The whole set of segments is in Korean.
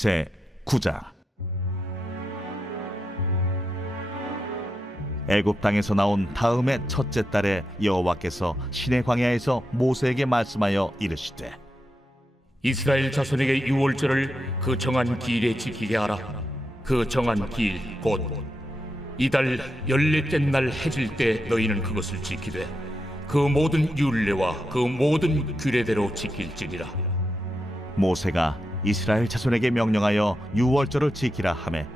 제 9장. 애굽 땅에서 나온 다음의 첫째 달에 여호와께서 시내 광야에서 모세에게 말씀하여 이르시되, 이스라엘 자손에게 유월절을 그 정한 기일에 지키게 하라. 그 정한 기일 곧 이달 14째 날 해질 때 너희는 그것을 지키되 그 모든 율례와 그 모든 규례대로 지킬지니라. 모세가 이스라엘 자손에게 명령하여 유월절을 지키라 하매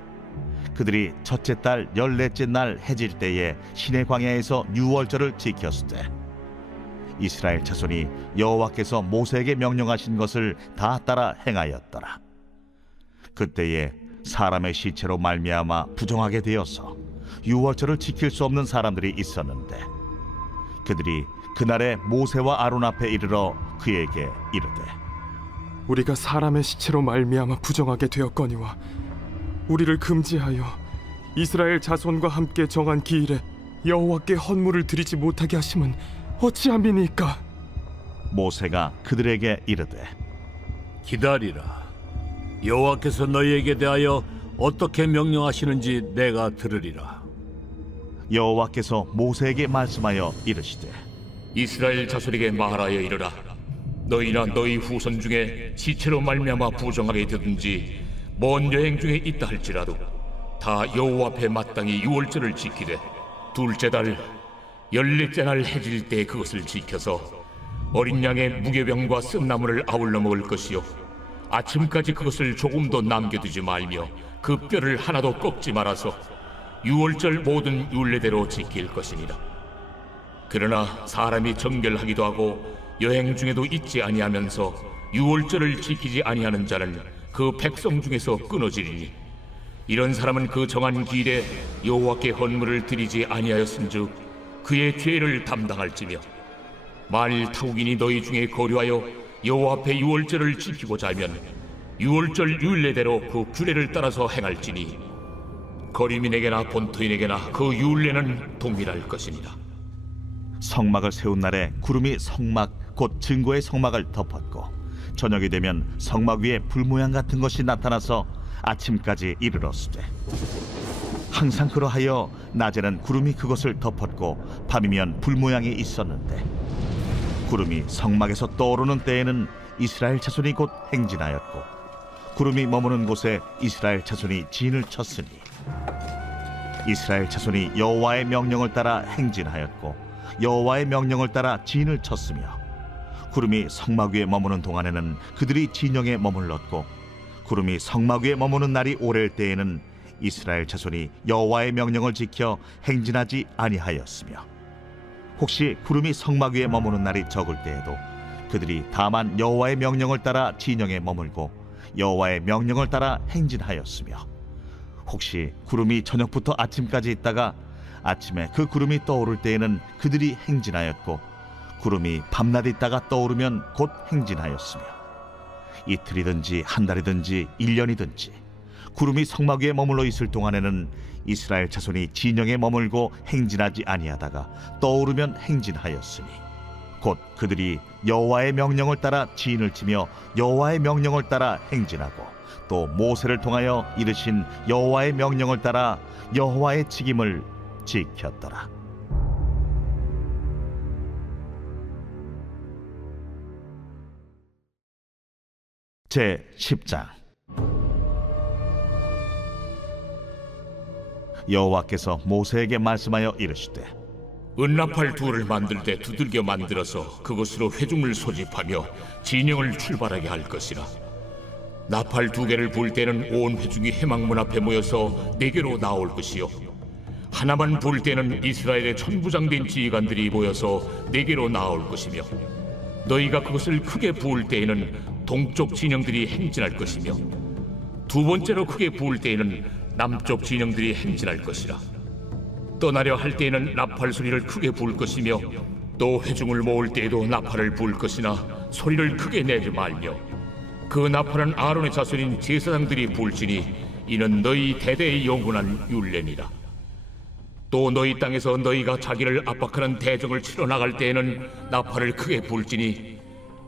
그들이 첫째 달 14째 날 해질 때에 시내 광야에서 유월절을 지켰으되 이스라엘 자손이 여호와께서 모세에게 명령하신 것을 다 따라 행하였더라. 그때에 사람의 시체로 말미암아 부정하게 되어서 유월절을 지킬 수 없는 사람들이 있었는데 그들이 그날에 모세와 아론 앞에 이르러 그에게 이르되, 우리가 사람의 시체로 말미암아 부정하게 되었거니와 우리를 금지하여 이스라엘 자손과 함께 정한 기일에 여호와께 헌물을 드리지 못하게 하심은 어찌함이니까? 모세가 그들에게 이르되, 기다리라. 여호와께서 너희에게 대하여 어떻게 명령하시는지 내가 들으리라. 여호와께서 모세에게 말씀하여 이르시되, 이스라엘 자손에게 말하여 이르라. 너희나 너희 후손 중에 시체로 말미암아 부정하게 되든지 먼 여행 중에 있다 할지라도 다 여호와 앞에 마땅히 유월절을 지키되 둘째 달 14째 날 해질 때 그것을 지켜서 어린 양의 무교병과 씀나무를 아울러 먹을 것이요 아침까지 그것을 조금도 남겨두지 말며 그 뼈를 하나도 꺾지 말아서 유월절 모든 율례대로 지킬 것이니라. 그러나 사람이 정결하기도 하고 여행 중에도 잊지 아니하면서 유월절을 지키지 아니하는 자는 그 백성 중에서 끊어지리니 이런 사람은 그 정한 기일에 여호와께 헌물을 드리지 아니하였은즉 그의 죄를 담당할지며 만일 타국인이 너희 중에 거류하여 여호와 앞에 유월절을 지키고자 하면 유월절 율례대로 그 규례를 따라서 행할지니 거류민에게나 본토인에게나 그 율례는 동일할 것입니다. 성막을 세운 날에 구름이 성막 곧 증거의 성막을 덮었고 저녁이 되면 성막 위에 불 모양 같은 것이 나타나서 아침까지 이르렀으되 항상 그러하여 낮에는 구름이 그것을 덮었고 밤이면 불 모양이 있었는데 구름이 성막에서 떠오르는 때에는 이스라엘 자손이 곧 행진하였고 구름이 머무는 곳에 이스라엘 자손이 진을 쳤으니 이스라엘 자손이 여호와의 명령을 따라 행진하였고 여호와의 명령을 따라 진을 쳤으며 구름이 성막 위에 머무는 동안에는 그들이 진영에 머물렀고 구름이 성막 위에 머무는 날이 오랠 때에는 이스라엘 자손이 여호와의 명령을 지켜 행진하지 아니하였으며 혹시 구름이 성막 위에 머무는 날이 적을 때에도 그들이 다만 여호와의 명령을 따라 진영에 머물고 여호와의 명령을 따라 행진하였으며 혹시 구름이 저녁부터 아침까지 있다가 아침에 그 구름이 떠오를 때에는 그들이 행진하였고 구름이 밤낮 있다가 떠오르면 곧 행진하였으며 이틀이든지 한 달이든지 1년이든지 구름이 성막 위에 머물러 있을 동안에는 이스라엘 자손이 진영에 머물고 행진하지 아니하다가 떠오르면 행진하였으니 곧 그들이 여호와의 명령을 따라 진을 치며 여호와의 명령을 따라 행진하고 또 모세를 통하여 이르신 여호와의 명령을 따라 여호와의 책임을 지켰더라. 제 10장. 여호와께서 모세에게 말씀하여 이르시되, 은나팔 둘을 만들 때 두들겨 만들어서 그것으로 회중을 소집하며 진영을 출발하게 할 것이라. 나팔 2개를 불 때는 온 회중이 회막문 앞에 모여서 4개로 나올 것이요 하나만 불 때는 이스라엘의 천부장된 지휘관들이 모여서 4개로 나올 것이며 너희가 그것을 크게 부을 때에는 동쪽 진영들이 행진할 것이며 두 번째로 크게 부을 때에는 남쪽 진영들이 행진할 것이라. 떠나려 할 때에는 나팔 소리를 크게 부을 것이며 또 회중을 모을 때에도 나팔을 부을 것이나 소리를 크게 내지 말며 그 나팔은 아론의 자손인 제사장들이 부을지니 이는 너희 대대의 영원한 율례니라. 또 너희 땅에서 너희가 자기를 압박하는 대적을 치러 나갈 때에는 나팔을 크게 불지니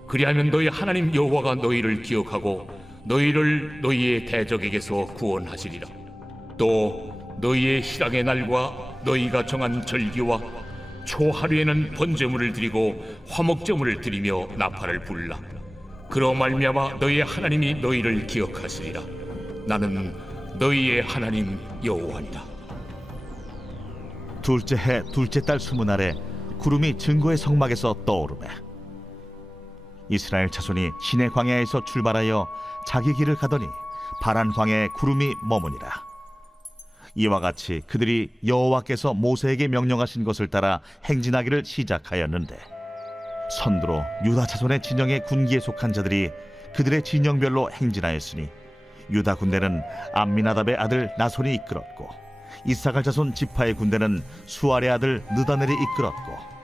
그리하면 너희 하나님 여호와가 너희를 기억하고 너희를 너희의 대적에게서 구원하시리라. 또 너희의 희락의 날과 너희가 정한 절기와 초하루에는 번제물을 드리고 화목제물을 드리며 나팔을 불라. 그로 말미암아 너희의 하나님이 너희를 기억하시리라. 나는 너희의 하나님 여호와니라. 둘째 해 둘째 달 20날에 구름이 증거의 성막에서 떠오르매 이스라엘 자손이 시내 광야에서 출발하여 자기 길을 가더니 바란 광야에 구름이 머무니라. 이와 같이 그들이 여호와께서 모세에게 명령하신 것을 따라 행진하기를 시작하였는데 선두로 유다 자손의 진영의 군기에 속한 자들이 그들의 진영별로 행진하였으니 유다 군대는 암미나답의 아들 나손이 이끌었고 이사갈 자손 지파의 군대는 수알의 아들 느다넬이 이끌었고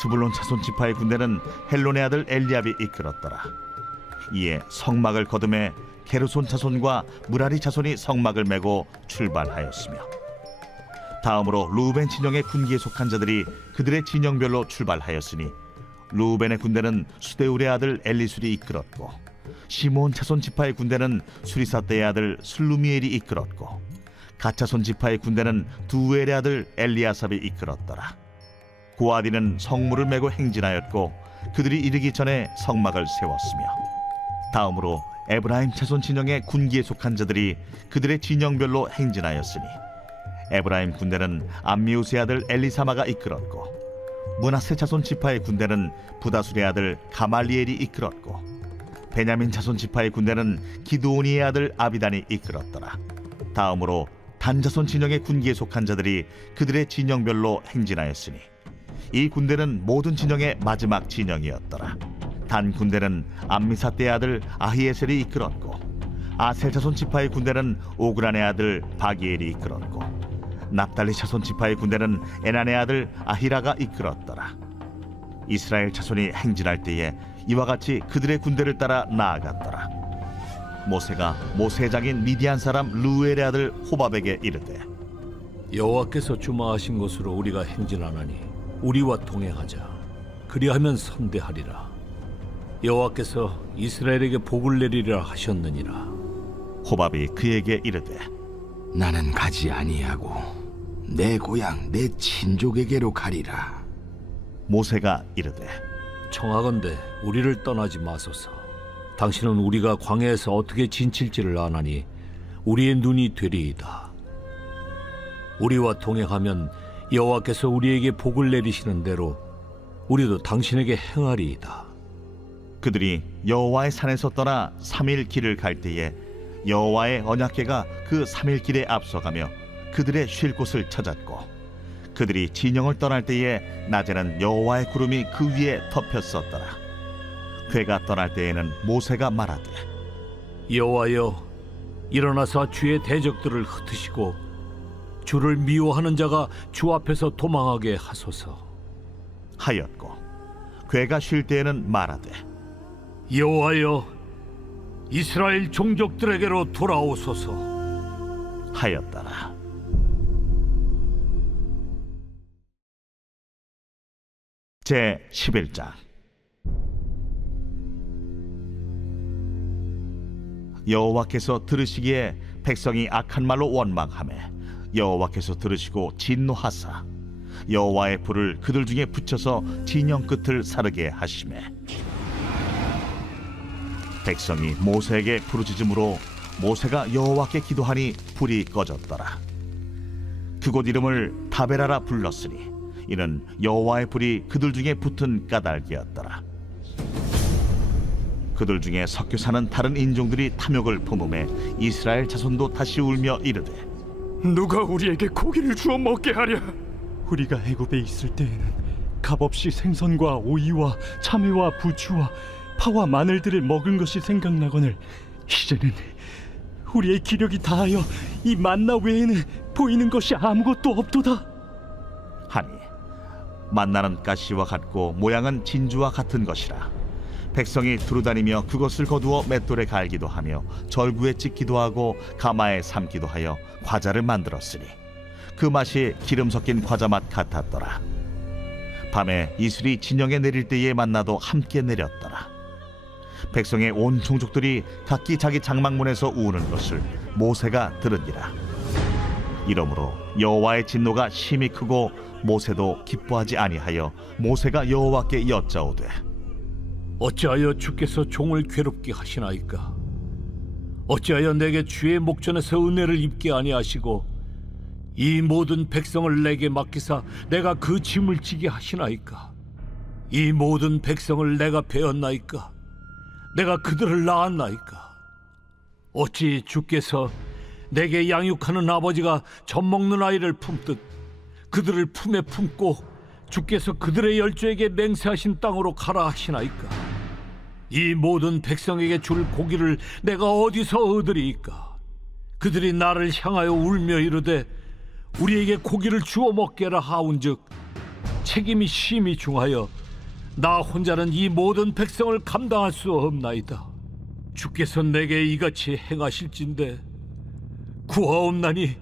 스불론 자손 지파의 군대는 헬론의 아들 엘리압이 이끌었더라. 이에 성막을 거두매 게르손 자손과 무라리 자손이 성막을 메고 출발하였으며 다음으로 루벤 진영의 군기에 속한 자들이 그들의 진영별로 출발하였으니 루벤의 군대는 수데울의 아들 엘리술이 이끌었고 시몬 자손 지파의 군대는 수리사떼의 아들 슬루미엘이 이끌었고 갓 자손 지파의 군대는 두엘의 아들 엘리아삽이 이끌었더라. 고아디는 성물을 메고 행진하였고 그들이 이르기 전에 성막을 세웠으며 다음으로 에브라임 자손 진영의 군기에 속한 자들이 그들의 진영별로 행진하였으니 에브라임 군대는 암미우스의 아들 엘리사마가 이끌었고 므낫세 자손 지파의 군대는 부다술의 아들 가말리엘이 이끌었고 베냐민 자손 지파의 군대는 기드오니의 아들 아비단이 이끌었더라. 다음으로 단 자손 진영의 군기에 속한 자들이 그들의 진영별로 행진하였으니 이 군대는 모든 진영의 마지막 진영이었더라. 단 군대는 암미사떼의 아들 아히에셀이 이끌었고 아셀 자손 지파의 군대는 오그란의 아들 바기엘이 이끌었고 납달리 자손 지파의 군대는 에난의 아들 아히라가 이끌었더라. 이스라엘 자손이 행진할 때에 이와 같이 그들의 군대를 따라 나아갔더라. 모세가 모세의 장인 미디안 사람 르우엘의 아들 호밥에게 이르되 여호와께서 주마하신 곳으로 우리가 행진하나니 우리와 동행하자. 그리하면 선대하리라. 여호와께서 이스라엘에게 복을 내리리라 하셨느니라. 호밥이 그에게 이르되 나는 가지 아니하고 내 고향 내 친족에게로 가리라. 모세가 이르되 청하건대 우리를 떠나지 마소서. 당신은 우리가 광야에서 어떻게 진칠지를 아나니 우리의 눈이 되리이다. 우리와 동행하면 여호와께서 우리에게 복을 내리시는 대로 우리도 당신에게 행하리이다. 그들이 여호와의 산에서 떠나 3일 길을 갈 때에 여호와의 언약궤가 그 3일 길에 앞서가며 그들의 쉴 곳을 찾았고 그들이 진영을 떠날 때에 낮에는 여호와의 구름이 그 위에 덮였었더라. 궤가 떠날 때에는 모세가 말하되 여호와여, 일어나사 주의 대적들을 흩으시고 주를 미워하는 자가 주 앞에서 도망하게 하소서 하였고 궤가 쉴 때에는 말하되 여호와여, 이스라엘 종족들에게로 돌아오소서 하였더라. 제 11장. 여호와께서 들으시기에 백성이 악한 말로 원망하매 여호와께서 들으시고 진노하사 여호와의 불을 그들 중에 붙여서 진영 끝을 사르게 하시매 백성이 모세에게 부르짖음으로 모세가 여호와께 기도하니 불이 꺼졌더라. 그곳 이름을 다베라라 불렀으니 이는 여호와의 불이 그들 중에 붙은 까닭이었더라. 그들 중에 섞여 사는 다른 인종들이 탐욕을 품음에 이스라엘 자손도 다시 울며 이르되 누가 우리에게 고기를 주어 먹게 하랴? 우리가 애굽에 있을 때에는 값없이 생선과 오이와 참외와 부추와 파와 마늘들을 먹은 것이 생각나거늘 이제는 우리의 기력이 다하여 이 만나 외에는 보이는 것이 아무것도 없도다 하니 만나는 가시와 같고 모양은 진주와 같은 것이라. 백성이 두루다니며 그것을 거두어 맷돌에 갈기도 하며 절구에 찍기도 하고 가마에 삶기도 하여 과자를 만들었으니 그 맛이 기름 섞인 과자 맛 같았더라. 밤에 이슬이 진영에 내릴 때에 만나도 함께 내렸더라. 백성의 온 종족들이 각기 자기 장막문에서 우는 것을 모세가 들으니라. 이러므로 여호와의 진노가 심히 크고 모세도 기뻐하지 아니하여 모세가 여호와께 여짜오되 어찌하여 주께서 종을 괴롭게 하시나이까? 어찌하여 내게 주의 목전에서 은혜를 입게 아니하시고 이 모든 백성을 내게 맡기사 내가 그 짐을 지게 하시나이까? 이 모든 백성을 내가 베었나이까? 내가 그들을 낳았나이까? 어찌 주께서 내게 양육하는 아버지가 젖먹는 아이를 품듯 그들을 품에 품고 주께서 그들의 열조에게 맹세하신 땅으로 가라 하시나이까? 이 모든 백성에게 줄 고기를 내가 어디서 얻으리이까? 그들이 나를 향하여 울며 이르되 우리에게 고기를 주어 먹게라 하온즉 책임이 심히 중하여 나 혼자는 이 모든 백성을 감당할 수 없나이다. 주께서 내게 이같이 행하실진대 구하옵나니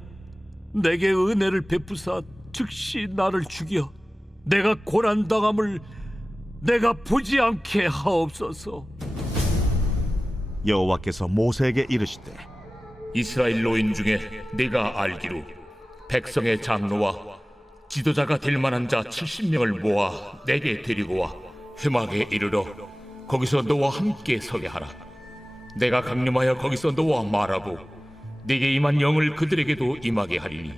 내게 은혜를 베푸사 즉시 나를 죽여 내가 고난당함을 내가 보지 않게 하옵소서. 여호와께서 모세에게 이르시되 이스라엘 노인 중에 네가 알기로 백성의 장로와 지도자가 될 만한 자 70명을 모아 내게 데리고 와 회막에 이르러 거기서 너와 함께 서게 하라. 내가 강림하여 거기서 너와 말하고 네게 임한 영을 그들에게도 임하게 하리니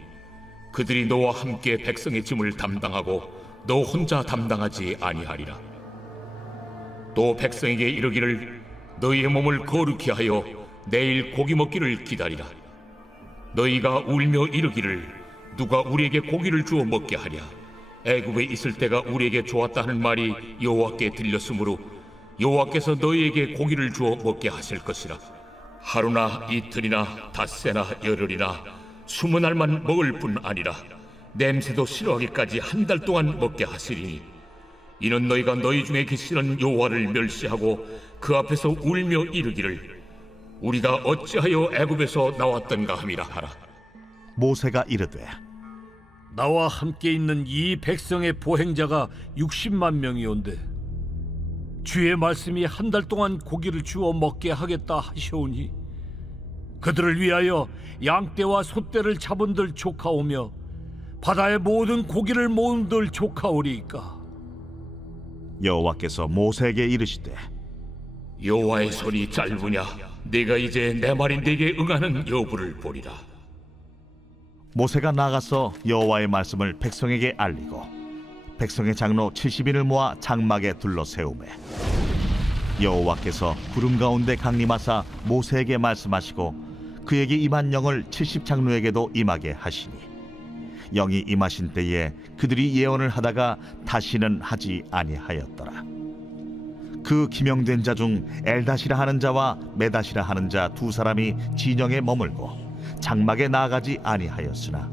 그들이 너와 함께 백성의 짐을 담당하고 너 혼자 담당하지 아니하리라. 또 백성에게 이르기를 너희의 몸을 거룩히 하여 내일 고기 먹기를 기다리라. 너희가 울며 이르기를 누가 우리에게 고기를 주어 먹게 하랴. 애굽에 있을 때가 우리에게 좋았다 하는 말이 여호와께 들렸으므로 여호와께서 너희에게 고기를 주어 먹게 하실 것이라. 하루나 이틀이나 닷새나 열흘이나 20날만 먹을 뿐 아니라 냄새도 싫어하기까지 한 달 동안 먹게 하시리니 이는 너희가 너희 중에 계시는 여호와를 멸시하고 그 앞에서 울며 이르기를 우리가 어찌하여 애굽에서 나왔던가 함이라 하라. 모세가 이르되 나와 함께 있는 이 백성의 보행자가 60만 명이온데 주의 말씀이 한 달 동안 고기를 주어 먹게 하겠다 하시오니 그들을 위하여 양떼와 소떼를 잡은들 조카오며 바다의 모든 고기를 모은들 조카오리이까? 여호와께서 모세에게 이르시되 여호와의 손이 짧으냐 네가 이제 내 말이 네게 응하는 여부를 보리라. 모세가 나가서 여호와의 말씀을 백성에게 알리고 백성의 장로 70인을 모아 장막에 둘러 세우매 여호와께서 구름 가운데 강림하사 모세에게 말씀하시고 그에게 임한 영을 70장로에게도 임하게 하시니 영이 임하신 때에 그들이 예언을 하다가 다시는 하지 아니하였더라. 그 기명된 자 중 엘다시라 하는 자와 메다시라 하는 자 두 사람이 진영에 머물고 장막에 나아가지 아니하였으나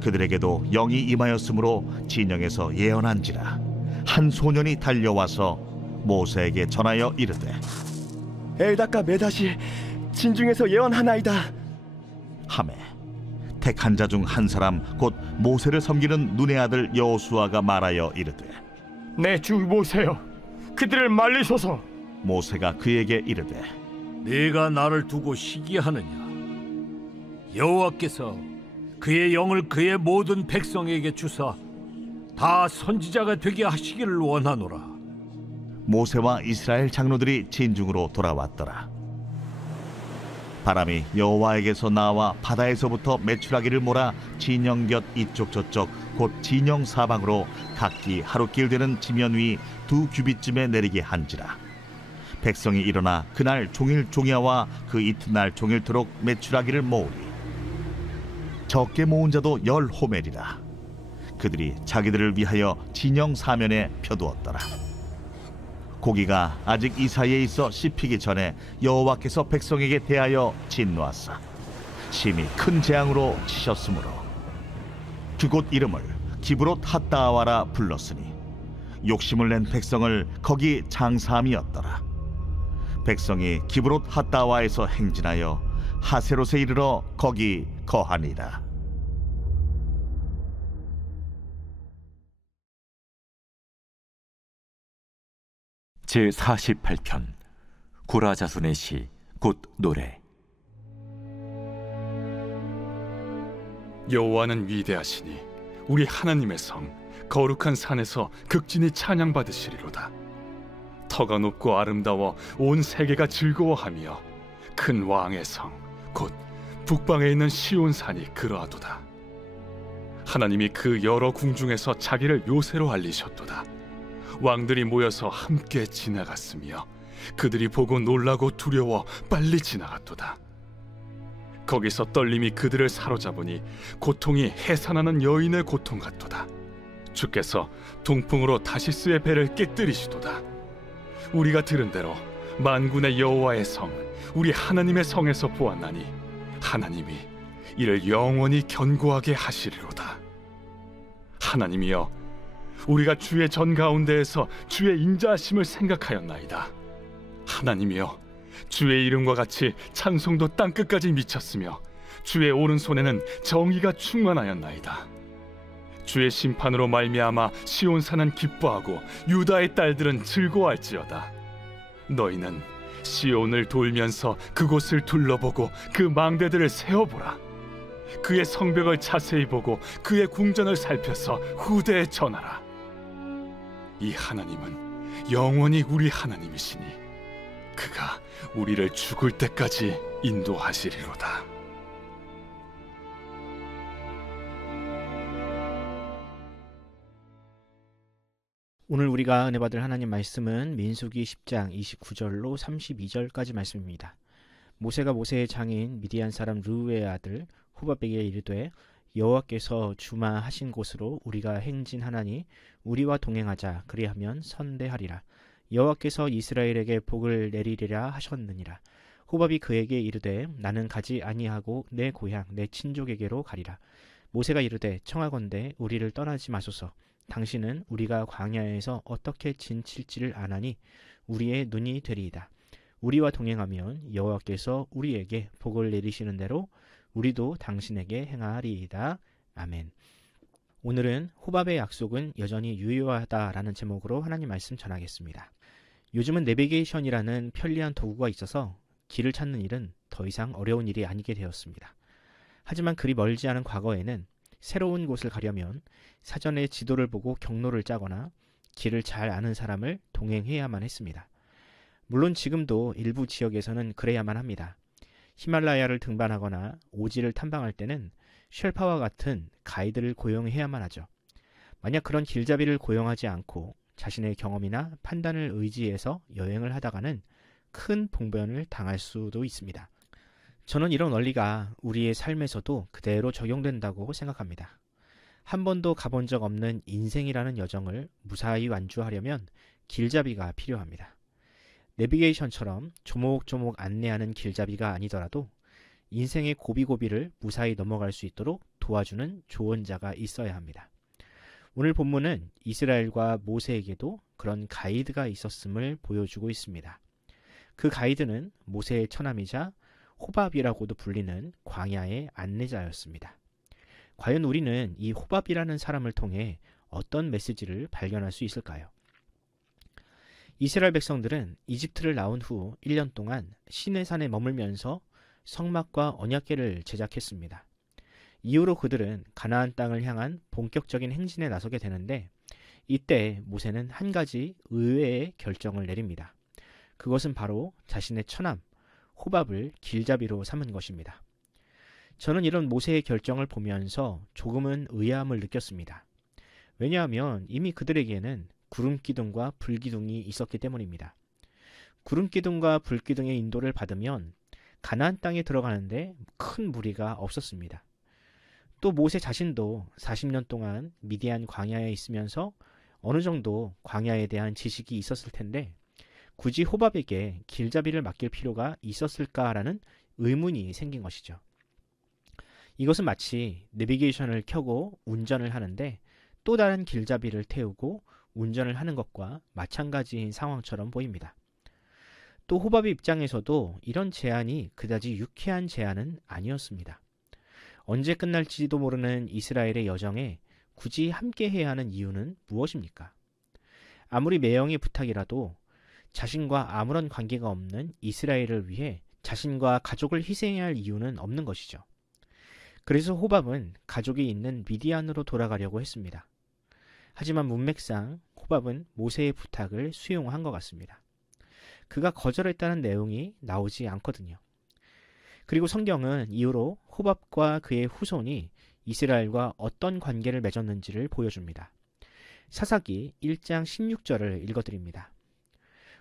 그들에게도 영이 임하였으므로 진영에서 예언한지라. 한 소년이 달려와서 모세에게 전하여 이르되 엘다가 메다시 진중에서 예언하나이다 하매 택한 자 중 한 사람 곧 모세를 섬기는 눈의 아들 여호수아가 말하여 이르되 내 주 모세여, 그들을 말리소서. 모세가 그에게 이르되 네가 나를 두고 시기하느냐? 여호와께서 그의 영을 그의 모든 백성에게 주사 다 선지자가 되게 하시기를 원하노라. 모세와 이스라엘 장로들이 진중으로 돌아왔더라. 바람이 여호와에게서 나와 바다에서부터 메추라기를 몰아 진영 곁 이쪽 저쪽 곧 진영 사방으로 각기 하루길 되는 지면 위 2규빗쯤에 내리게 한지라. 백성이 일어나 그날 종일 종야와 그 이튿날 종일토록 메추라기를 모으리. 적게 모은 자도 10호멜이라. 그들이 자기들을 위하여 진영 사면에 펴두었더라. 고기가 아직 이 사이에 있어 씹히기 전에 여호와께서 백성에게 대하여 진노하사 심히 큰 재앙으로 치셨으므로 그곳 이름을 기브롯 핫다아와라 불렀으니 욕심을 낸 백성을 거기 장사함이었더라. 백성이 기브롯 핫다아와에서 행진하여 하세롯에 이르러 거기 거하니라. 제48편 고라 자손의 시 곧 노래. 여호와는 위대하시니 우리 하나님의 성 거룩한 산에서 극진히 찬양받으시리로다. 터가 높고 아름다워 온 세계가 즐거워하며 큰 왕의 성 곧 북방에 있는 시온산이 그러하도다. 하나님이 그 여러 궁중에서 자기를 요새로 알리셨도다. 왕들이 모여서 함께 지나갔으며 그들이 보고 놀라고 두려워 빨리 지나갔도다. 거기서 떨림이 그들을 사로잡으니 고통이 해산하는 여인의 고통 같도다. 주께서 동풍으로 다시스의 배를 깨뜨리시도다. 우리가 들은 대로 만군의 여호와의 성 우리 하나님의 성에서 보았나니 하나님이 이를 영원히 견고하게 하시리로다. 하나님이여, 우리가 주의 전 가운데에서 주의 인자하심을 생각하였나이다. 하나님이여, 주의 이름과 같이 찬송도 땅끝까지 미쳤으며 주의 오른손에는 정의가 충만하였나이다. 주의 심판으로 말미암아 시온산은 기뻐하고 유다의 딸들은 즐거워할지어다. 너희는 시온을 돌면서 그곳을 둘러보고 그 망대들을 세어보라. 그의 성벽을 자세히 보고 그의 궁전을 살펴서 후대에 전하라. 이 하나님은 영원히 우리 하나님이시니 그가 우리를 죽을 때까지 인도하시리로다. 오늘 우리가 은혜 받을 하나님 말씀은 민수기 10장 29절로 32절까지 말씀입니다. 모세가 모세의 장인 미디안 사람 르우의 아들 호밥에게 이르되 여호와께서 주마하신 곳으로 우리가 행진하나니 우리와 동행하자. 그리하면 선대하리라. 여호와께서 이스라엘에게 복을 내리리라 하셨느니라. 호밥이 그에게 이르되 나는 가지 아니하고 내 고향 내 친족에게로 가리라. 모세가 이르되 청하건대 우리를 떠나지 마소서. 당신은 우리가 광야에서 어떻게 진칠지를 아나니 우리의 눈이 되리이다. 우리와 동행하면 여호와께서 우리에게 복을 내리시는 대로 우리도 당신에게 행하리이다. 아멘. 오늘은 호밥의 약속은 여전히 유효하다라는 제목으로 하나님 말씀 전하겠습니다. 요즘은 내비게이션이라는 편리한 도구가 있어서 길을 찾는 일은 더 이상 어려운 일이 아니게 되었습니다. 하지만 그리 멀지 않은 과거에는 새로운 곳을 가려면 사전에 지도를 보고 경로를 짜거나 길을 잘 아는 사람을 동행해야만 했습니다. 물론 지금도 일부 지역에서는 그래야만 합니다. 히말라야를 등반하거나 오지를 탐방할 때는 쉘파와 같은 가이드를 고용해야만 하죠. 만약 그런 길잡이를 고용하지 않고 자신의 경험이나 판단을 의지해서 여행을 하다가는 큰 봉변을 당할 수도 있습니다. 저는 이런 원리가 우리의 삶에서도 그대로 적용된다고 생각합니다. 한 번도 가본 적 없는 인생이라는 여정을 무사히 완주하려면 길잡이가 필요합니다. 내비게이션처럼 조목조목 안내하는 길잡이가 아니더라도 인생의 고비고비를 무사히 넘어갈 수 있도록 도와주는 조언자가 있어야 합니다. 오늘 본문은 이스라엘과 모세에게도 그런 가이드가 있었음을 보여주고 있습니다. 그 가이드는 모세의 처남이자 호밥이라고도 불리는 광야의 안내자였습니다. 과연 우리는 이 호밥이라는 사람을 통해 어떤 메시지를 발견할 수 있을까요? 이스라엘 백성들은 이집트를 나온 후 1년 동안 시내산에 머물면서 성막과 언약궤를 제작했습니다. 이후로 그들은 가나안 땅을 향한 본격적인 행진에 나서게 되는데 이때 모세는 한 가지 의외의 결정을 내립니다. 그것은 바로 자신의 처남 호밥을 길잡이로 삼은 것입니다. 저는 이런 모세의 결정을 보면서 조금은 의아함을 느꼈습니다. 왜냐하면 이미 그들에게는 구름기둥과 불기둥이 있었기 때문입니다. 구름기둥과 불기둥의 인도를 받으면 가나안 땅에 들어가는데 큰 무리가 없었습니다. 또 모세 자신도 40년 동안 미디안 광야에 있으면서 어느 정도 광야에 대한 지식이 있었을 텐데 굳이 호밥에게 길잡이를 맡길 필요가 있었을까라는 의문이 생긴 것이죠. 이것은 마치 내비게이션을 켜고 운전을 하는데 또 다른 길잡이를 태우고 운전을 하는 것과 마찬가지인 상황처럼 보입니다. 또 호밥의 입장에서도 이런 제안이 그다지 유쾌한 제안은 아니었습니다. 언제 끝날지도 모르는 이스라엘의 여정에 굳이 함께 해야 하는 이유는 무엇입니까? 아무리 매형의 부탁이라도 자신과 아무런 관계가 없는 이스라엘을 위해 자신과 가족을 희생해야 할 이유는 없는 것이죠. 그래서 호밥은 가족이 있는 미디안으로 돌아가려고 했습니다. 하지만 문맥상 호밥은 모세의 부탁을 수용한 것 같습니다. 그가 거절했다는 내용이 나오지 않거든요. 그리고 성경은 이후로 호밥과 그의 후손이 이스라엘과 어떤 관계를 맺었는지를 보여줍니다. 사사기 1장 16절을 읽어드립니다.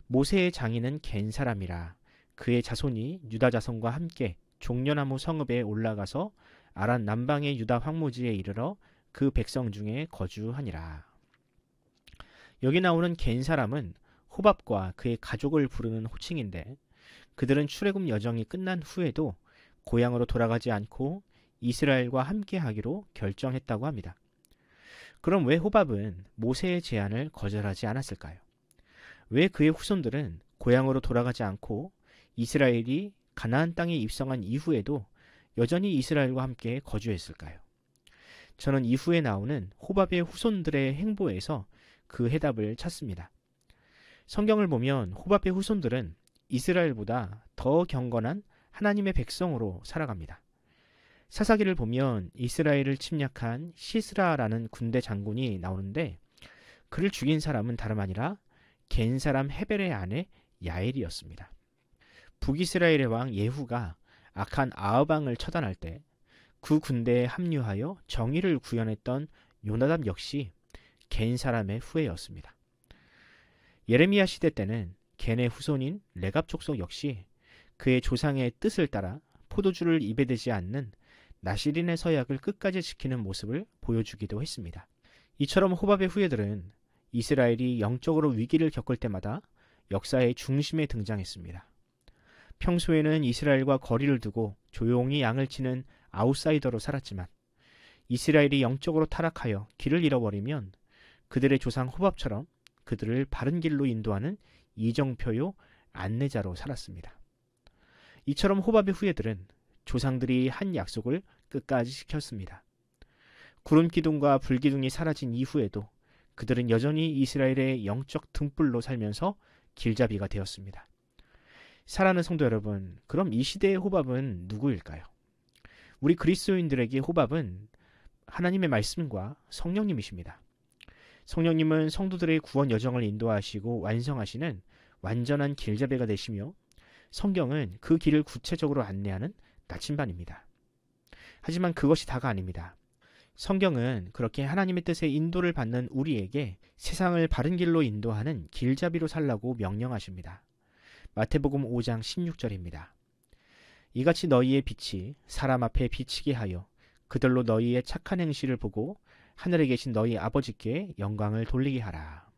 모세의 장인은 겐 사람이라 그의 자손이 유다 자손과 함께 종려나무 성읍에 올라가서 아란 남방의 유다 황무지에 이르러 그 백성 중에 거주하니라. 여기 나오는 겐 사람은 호밥과 그의 가족을 부르는 호칭인데 그들은 출애굽 여정이 끝난 후에도 고향으로 돌아가지 않고 이스라엘과 함께 하기로 결정했다고 합니다. 그럼 왜 호밥은 모세의 제안을 거절하지 않았을까요? 왜 그의 후손들은 고향으로 돌아가지 않고 이스라엘이 가나안 땅에 입성한 이후에도 여전히 이스라엘과 함께 거주했을까요? 저는 이후에 나오는 호밥의 후손들의 행보에서 그 해답을 찾습니다. 성경을 보면 호밥의 후손들은 이스라엘보다 더 경건한 하나님의 백성으로 살아갑니다. 사사기를 보면 이스라엘을 침략한 시스라라는 군대 장군이 나오는데 그를 죽인 사람은 다름 아니라 겐 사람 헤벨의 아내 야엘이었습니다. 북이스라엘의 왕 예후가 악한 아합 왕을 처단할 때 그 군대에 합류하여 정의를 구현했던 요나답 역시 겐 사람의 후예였습니다. 예레미야 시대 때는 겐의 후손인 레갑 족속 역시 그의 조상의 뜻을 따라 포도주를 입에 대지 않는 나시린의 서약을 끝까지 지키는 모습을 보여주기도 했습니다. 이처럼 호밥의 후예들은 이스라엘이 영적으로 위기를 겪을 때마다 역사의 중심에 등장했습니다. 평소에는 이스라엘과 거리를 두고 조용히 양을 치는 아웃사이더로 살았지만 이스라엘이 영적으로 타락하여 길을 잃어버리면 그들의 조상 호밥처럼 그들을 바른 길로 인도하는 이정표요 안내자로 살았습니다. 이처럼 호밥의 후예들은 조상들이 한 약속을 끝까지 지켰습니다. 구름 기둥과 불 기둥이 사라진 이후에도 그들은 여전히 이스라엘의 영적 등불로 살면서 길잡이가 되었습니다. 사랑하는 성도 여러분, 그럼 이 시대의 호밥은 누구일까요? 우리 그리스도인들에게 호밥은 하나님의 말씀과 성령님이십니다. 성령님은 성도들의 구원 여정을 인도하시고 완성하시는 완전한 길잡이가 되시며 성경은 그 길을 구체적으로 안내하는 나침반입니다. 하지만 그것이 다가 아닙니다. 성경은 그렇게 하나님의 뜻의 인도를 받는 우리에게 세상을 바른 길로 인도하는 길잡이로 살라고 명령하십니다. 마태복음 5장 16절입니다. 이같이 너희의 빛이 사람 앞에 비치게 하여 그들로 너희의 착한 행실을 보고 하늘에 계신 너희 아버지께 영광을 돌리게 하라.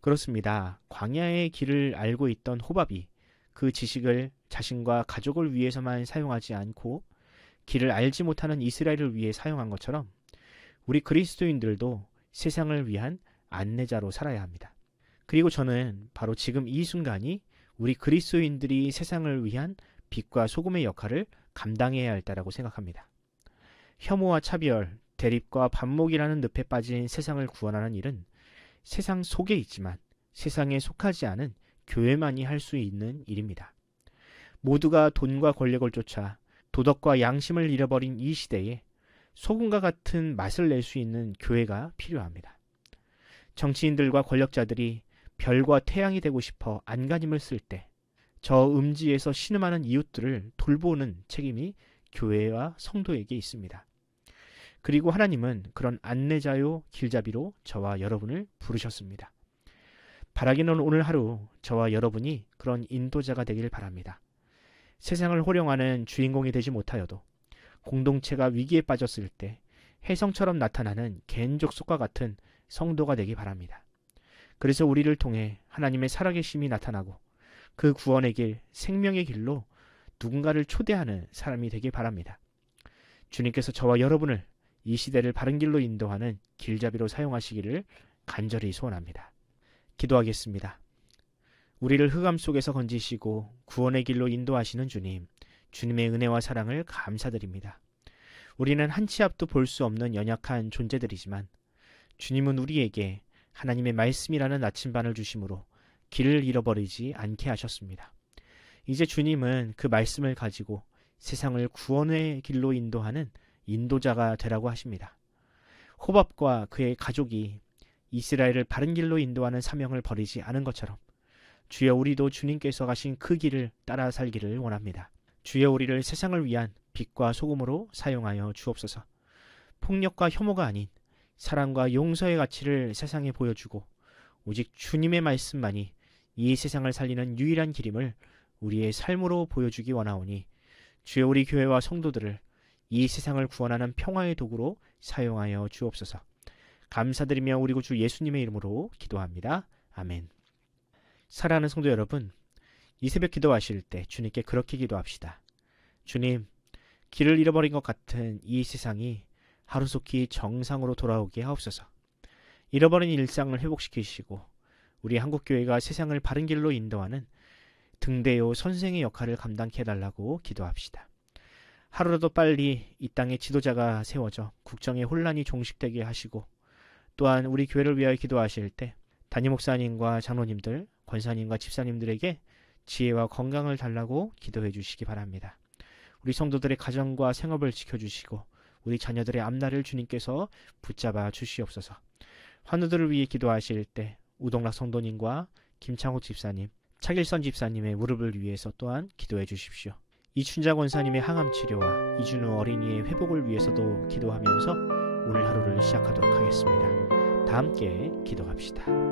그렇습니다. 광야의 길을 알고 있던 호밥이 그 지식을 자신과 가족을 위해서만 사용하지 않고 길을 알지 못하는 이스라엘을 위해 사용한 것처럼 우리 그리스도인들도 세상을 위한 안내자로 살아야 합니다. 그리고 저는 바로 지금 이 순간이 우리 그리스도인들이 세상을 위한 빛과 소금의 역할을 감당해야 할 때라고 생각합니다. 혐오와 차별, 대립과 반목이라는 늪에 빠진 세상을 구원하는 일은 세상 속에 있지만 세상에 속하지 않은 교회만이 할 수 있는 일입니다. 모두가 돈과 권력을 쫓아 도덕과 양심을 잃어버린 이 시대에 소금과 같은 맛을 낼 수 있는 교회가 필요합니다. 정치인들과 권력자들이 별과 태양이 되고 싶어 안간힘을 쓸 때 저 음지에서 신음하는 이웃들을 돌보는 책임이 교회와 성도에게 있습니다. 그리고 하나님은 그런 안내자요 길잡이로 저와 여러분을 부르셨습니다. 바라기는 오늘 하루 저와 여러분이 그런 인도자가 되길 바랍니다. 세상을 호령하는 주인공이 되지 못하여도 공동체가 위기에 빠졌을 때 혜성처럼 나타나는 겐 족속과 같은 성도가 되기 바랍니다. 그래서 우리를 통해 하나님의 살아계심이 나타나고 그 구원의 길, 생명의 길로 누군가를 초대하는 사람이 되길 바랍니다. 주님께서 저와 여러분을 이 시대를 바른 길로 인도하는 길잡이로 사용하시기를 간절히 소원합니다. 기도하겠습니다. 우리를 흑암 속에서 건지시고 구원의 길로 인도하시는 주님, 주님의 은혜와 사랑을 감사드립니다. 우리는 한 치 앞도 볼 수 없는 연약한 존재들이지만 주님은 우리에게 하나님의 말씀이라는 나침반을 주심으로 길을 잃어버리지 않게 하셨습니다. 이제 주님은 그 말씀을 가지고 세상을 구원의 길로 인도하는 인도자가 되라고 하십니다. 호밥과 그의 가족이 이스라엘을 바른 길로 인도하는 사명을 버리지 않은 것처럼 주여 우리도 주님께서 가신 그 길을 따라 살기를 원합니다. 주여 우리를 세상을 위한 빛과 소금으로 사용하여 주옵소서. 폭력과 혐오가 아닌 사랑과 용서의 가치를 세상에 보여주고 오직 주님의 말씀만이 이 세상을 살리는 유일한 길임을 우리의 삶으로 보여주기 원하오니 주여 우리 교회와 성도들을 이 세상을 구원하는 평화의 도구로 사용하여 주옵소서. 감사드리며 우리 구주 예수님의 이름으로 기도합니다. 아멘. 사랑하는 성도 여러분, 이 새벽 기도하실 때 주님께 그렇게 기도합시다. 주님, 길을 잃어버린 것 같은 이 세상이 하루속히 정상으로 돌아오게 하옵소서. 잃어버린 일상을 회복시키시고 우리 한국교회가 세상을 바른 길로 인도하는 등대요 선생의 역할을 감당케 해달라고 기도합시다. 하루라도 빨리 이 땅에 지도자가 세워져 국정의 혼란이 종식되게 하시고 또한 우리 교회를 위하여 기도하실 때 담임 목사님과 장로님들, 권사님과 집사님들에게 지혜와 건강을 달라고 기도해 주시기 바랍니다. 우리 성도들의 가정과 생업을 지켜주시고 우리 자녀들의 앞날을 주님께서 붙잡아 주시옵소서. 환우들을 위해 기도하실 때 우동락 성도님과 김창호 집사님, 차길선 집사님의 무릎을 위해서 또한 기도해 주십시오. 이춘자 권사님의 항암 치료와 이준우 어린이의 회복을 위해서도 기도하면서 오늘 하루를 시작하도록 하겠습니다. 다 함께 기도합시다.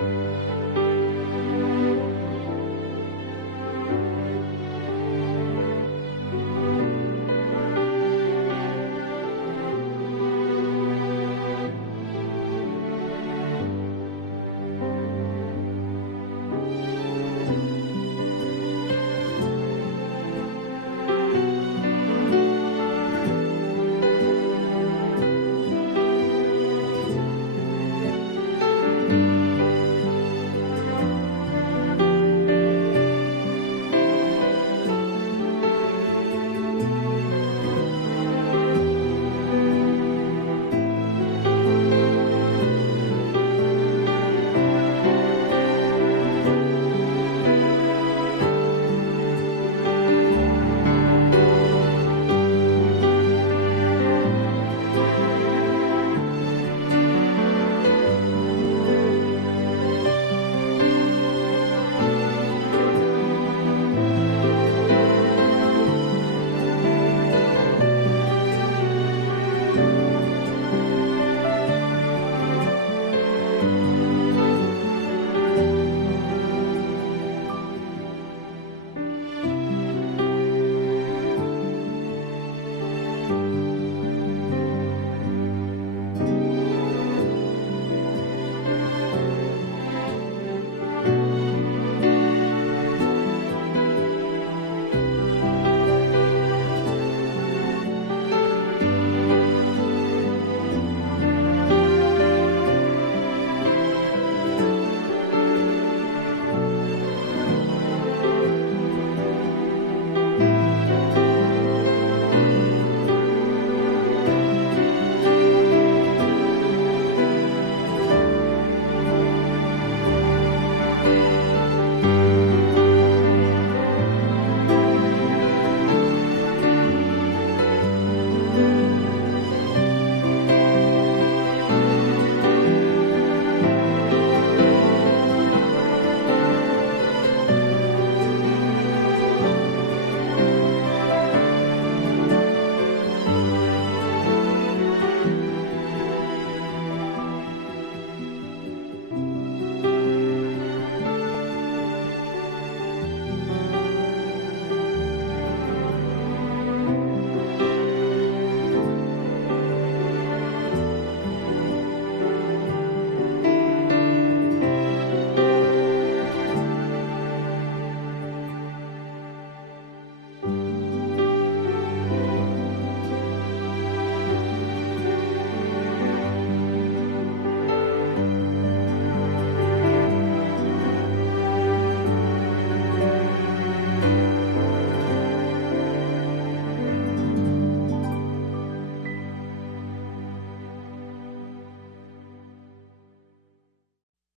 you.